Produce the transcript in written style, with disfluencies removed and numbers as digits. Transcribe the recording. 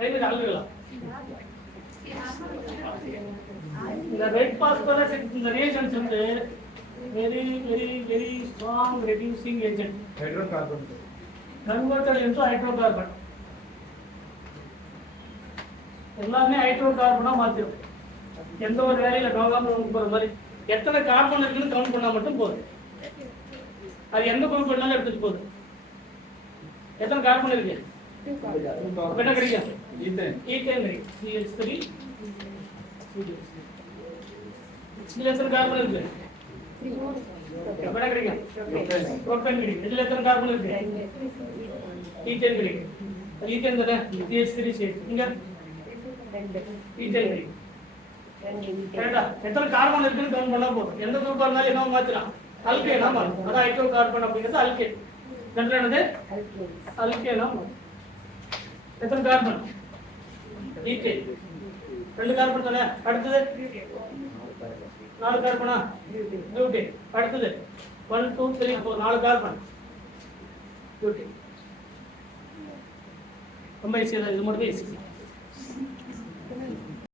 right alcohol இந்த red phosphorus இந்த reactions வந்து very strong reducing agent hydrocarbon converted into hydrocarbon எல்லாமே ஹைட்ரோகார்பனா மாத்திரும் எந்த ஒரு வேலையில நோகாம போற மாதிரி எத்தனை கார்பன் இருக்குன்னு கவுண்ட் பண்ணா மட்டும் போதும் அது எந்த குரூப் வேணாலும் எடுத்துட்டு போகுது எத்தனை கார்பன் இருக்கு என்ன கிடைக்கும் ஈத்தேன் CH3 இதுல எத்தனை கார்பன் இருக்கு என்ன கிடைக்கும் புரோப்பேன் கிடைக்கும் இதுல எத்தனை கார்பன் இருக்கு ஈத்தேன் கிடைக்கும் ஈத்தேன் தானே CH3 இங்க ஈத்தேன் கிடைக்கும் எத்தனை கார்பன் இருக்குன்னு கவுண்ட் பண்ணா போதும் எந்த குரூப்பா இருந்தாலும் என்ன மாத்தலாம் அல்கேனா மாறும் அதான் ஹைட்ரோ கார்பன் அப்படிங்கிறது அல்கேன் என்னது அல்கேனா எத்தனை கார்பன் ஈத்தேன் 2 கார்பன் தானே அடுத்தது 4 கார்பனா பியூட்டேன் அடுத்தது 1 2 3 4 4 கார்பன் பியூட்டேன் ரொம்ப ஈஸியா இது மட்டும் ஈஸி